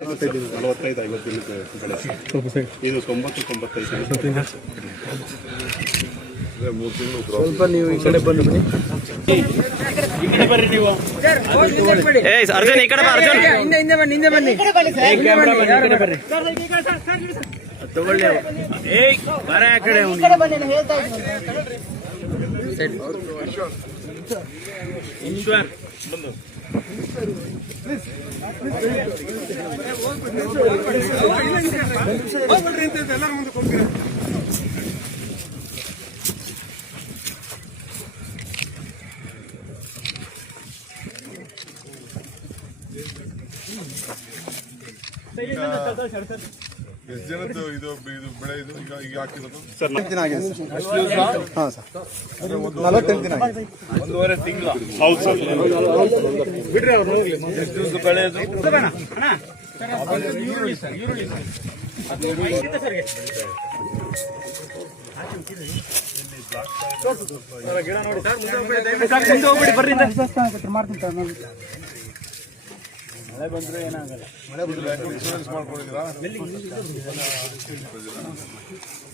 45-50 ಬೆಳೆ ಇದು 90-95 ಸ್ವಲ್ಪ ನೀವು ಈ ಕಡೆ ಬಂದು ಬನ್ನಿ. ಅರ್ಜುನ್ ಈ ಕಡೆ ಬಾ, ಅರ್ಜುನ್ ಹಿಂದೆ ಬನ್ನಿ ತಗೊಳ್ಳಿ. ಬರ ಆ ಕಡೆ ಎಲ್ಲರ ಮುಂದೆ ಕೊಂಡ್ತೀರ. ಎಷ್ಟು ಜನದ್ದು ಇದು ಬೆಳೆ ಇದು ಈಗ ಹಾಕಿರೋದು ಸರ್? 4 ದಿನ ಆಗಿದೆ ಸರ್. ಹಾಂ ಸರ್, 48 ದಿನ ಆಗಿದೆ. 1.5 ತಿಂಗಳು. ಹೌದು ಸರ್. ಬಿಡ್ರಿ ಅವ್ರು ಹೋಗ್ಲಿ. ಎಷ್ಟು ದಿವಸ ಬೆಳೆ ಅದು? ಈರುಳ್ಳಿ ಸರ್, ಈರುಳ್ಳಿ ಗಿಡ ನೋಡಿ ಸರ್. ಮುಂದೆ ಹೋಗ್ಬಿಡಿ ಬರ್ರಿ. ಮಾಡ್ತೀನಿ ಸರ್. ಮಳೆ ಬಂದ್ರೆ ಏನಾಗಲ್ಲ. ಮಳೆ ಬಂದ್ರೆ ಇನ್ಶೂರೆನ್ಸ್ ಮಾಡ್ಕೊಂಡಿದ್ದೀರಾ?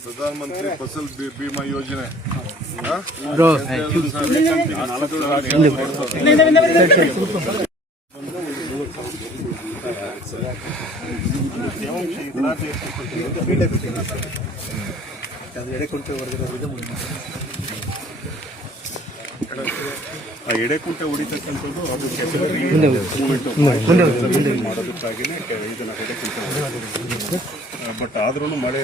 ಪ್ರಧಾನಮಂತ್ರಿ ಫಸಲ್ ಬಿಮಾ ಯೋಜನೆ ಆ ಎಡೆಕುಂಟೆ ಹೊಡಿತಕ್ಕಂಥದ್ದು ಅದು ಮಾಡೋದಕ್ಕಾಗಿನೇ ಇದನ್ನ ಎಡೆಕುಂಟೆ, ಬಟ್ ಆದ್ರೂ ಮಳೆ